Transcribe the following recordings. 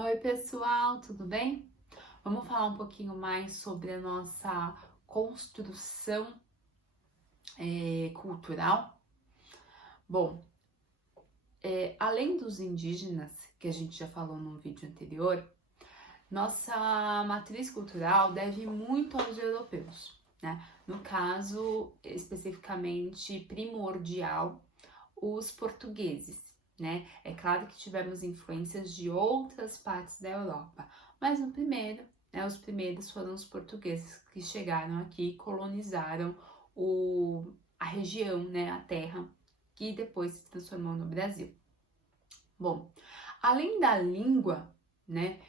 Oi, pessoal, tudo bem? Vamos falar um pouquinho mais sobre a nossa construção cultural? Bom, além dos indígenas, que a gente já falou no vídeo anterior, nossa matriz cultural deve muito aos europeus, né? No caso, especificamente primordial, os portugueses, né? É claro que tivemos influências de outras partes da Europa, mas no primeiro, né, os primeiros foram os portugueses que chegaram aqui e colonizaram a região, né, a terra, que depois se transformou no Brasil. Bom, além da língua, né,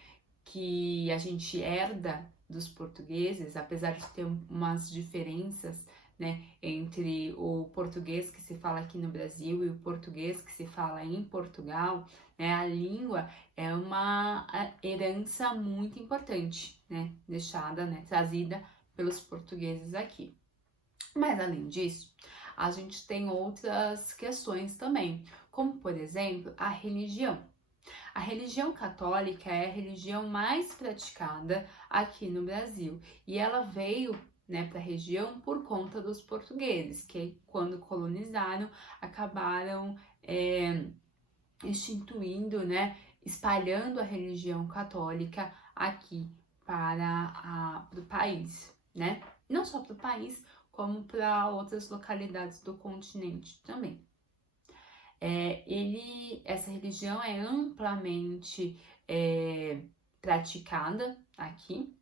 que a gente herda dos portugueses, apesar de ter umas diferenças, né, entre o português que se fala aqui no Brasil e o português que se fala em Portugal, né, a língua é uma herança muito importante, né, deixada, né, trazida pelos portugueses aqui. Mas além disso, a gente tem outras questões também, como por exemplo a religião. A religião católica é a religião mais praticada aqui no Brasil e ela veio, né, para a região por conta dos portugueses, que quando colonizaram acabaram instituindo, né, espalhando a religião católica aqui para o país, né? Não só para o país, como para outras localidades do continente também. Essa religião é amplamente praticada aqui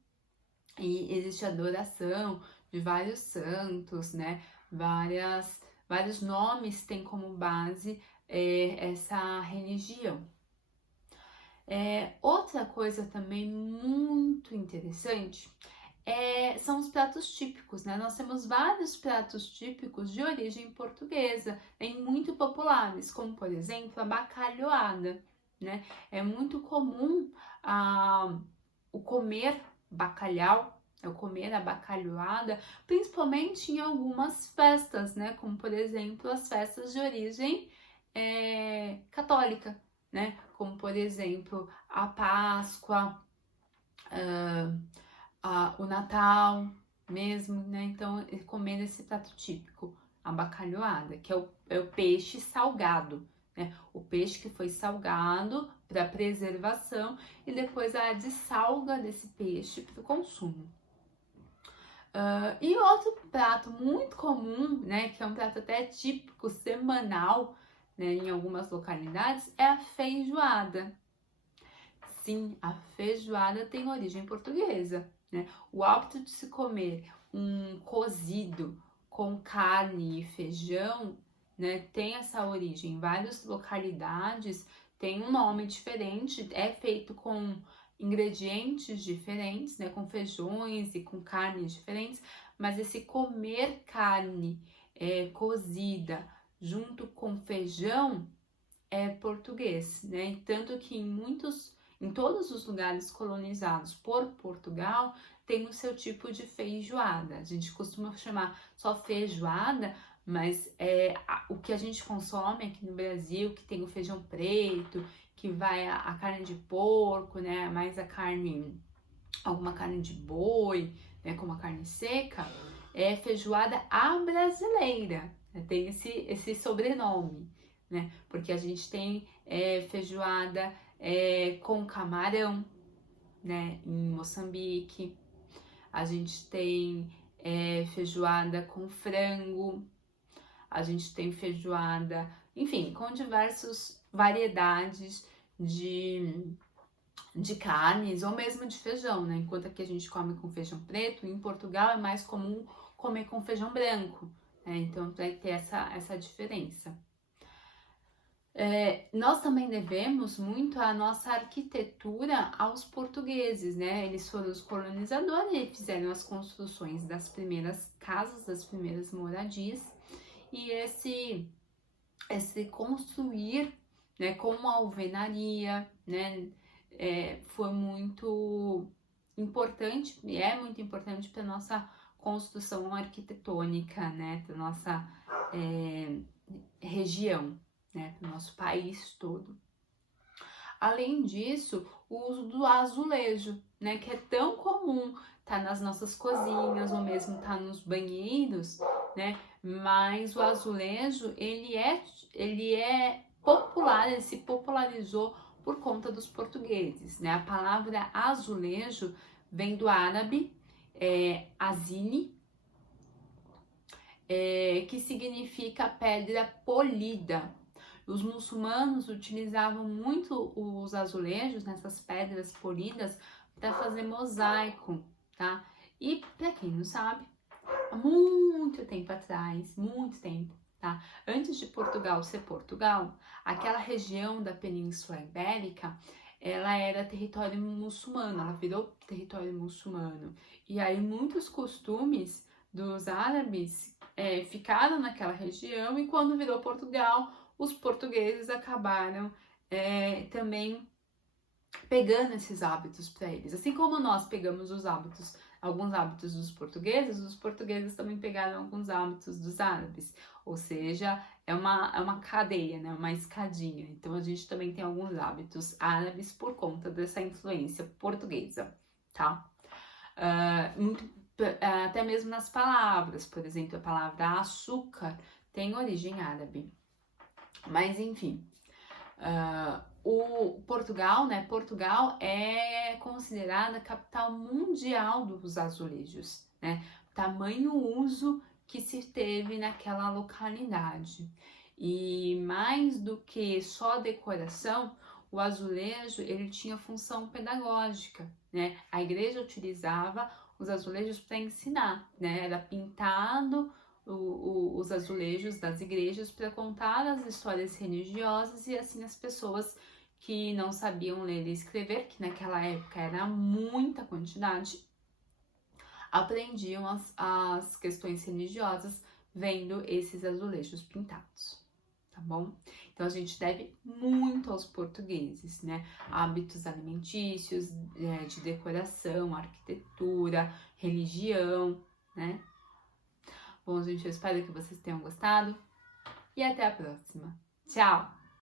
e existe adoração de vários santos, né? Vários nomes têm como base essa religião. Outra coisa também muito interessante são os pratos típicos, né? Nós temos vários pratos típicos de origem portuguesa, muito populares, como por exemplo a bacalhoada, né? É muito comum o comer bacalhau, o comer a bacalhoada, principalmente em algumas festas, né? Como por exemplo as festas de origem católica, né? Como por exemplo a Páscoa, o Natal mesmo, né? Então, comer esse prato típico, a bacalhoada, que é o peixe salgado, né? O peixe que foi salgado para preservação e depois a dessalga desse peixe para o consumo. E outro prato muito comum, né, que é um prato até típico semanal, né, em algumas localidades, é a feijoada. Sim, a feijoada tem origem portuguesa, né? O hábito de se comer um cozido com carne e feijão, né, tem essa origem. Em várias localidades tem um nome diferente, é feito com ingredientes diferentes, né, com feijões e com carnes diferentes, mas esse comer carne cozida junto com feijão é português, né? Tanto que em todos os lugares colonizados por Portugal tem o seu tipo de feijoada. A gente costuma chamar só feijoada, mas o que a gente consome aqui no Brasil, que tem o feijão preto, que vai a carne de porco, né? Mais alguma carne de boi, né? Como a carne seca, é feijoada à brasileira, né? Tem esse sobrenome, né? Porque a gente tem feijoada com camarão, né? Em Moçambique. A gente tem feijoada com frango. A gente tem feijoada, enfim, com diversas variedades de carnes ou mesmo de feijão, né? Enquanto aqui a gente come com feijão preto, em Portugal é mais comum comer com feijão branco, né? Então vai ter essa diferença. Nós também devemos muito a nossa arquitetura aos portugueses, né? Eles foram os colonizadores e fizeram as construções das primeiras casas, das primeiras moradias, e esse construir, né, com a alvenaria, né, foi muito importante, e é muito importante para nossa construção arquitetônica, né, para nossa região, né, para o nosso país todo. Além disso, o uso do azulejo, né, que é tão comum, tá nas nossas cozinhas ou mesmo tá nos banheiros, né? Mas o azulejo, ele é popular, ele se popularizou por conta dos portugueses, né? A palavra azulejo vem do árabe, azine, que significa pedra polida. Os muçulmanos utilizavam muito os azulejos, nessas pedras polidas, para fazer mosaico, tá? E para quem não sabe, há muito tempo atrás, muito tempo, tá? Antes de Portugal ser Portugal, aquela região da Península Ibérica, ela era território muçulmano, ela virou território muçulmano. E aí muitos costumes dos árabes ficaram naquela região, e quando virou Portugal, os portugueses acabaram também pegando esses hábitos para eles. Assim como nós pegamos alguns hábitos dos portugueses, os portugueses também pegaram alguns hábitos dos árabes. Ou seja, é uma cadeia, né? Uma escadinha. Então a gente também tem alguns hábitos árabes por conta dessa influência portuguesa, tá? Até mesmo nas palavras, por exemplo, a palavra açúcar tem origem árabe. Mas enfim, o Portugal, né? Portugal é considerada a capital mundial dos azulejos, né? Tamanho uso que se teve naquela localidade. E mais do que só decoração, o azulejo ele tinha função pedagógica, né? A igreja utilizava os azulejos para ensinar, né? Era pintado os azulejos das igrejas para contar as histórias religiosas, e assim as pessoas que não sabiam ler e escrever, que naquela época era muita quantidade, aprendiam as questões religiosas vendo esses azulejos pintados, tá bom? Então a gente deve muito aos portugueses, né? Hábitos alimentícios, de decoração, arquitetura, religião, né? Bom, gente, eu espero que vocês tenham gostado e até a próxima. Tchau!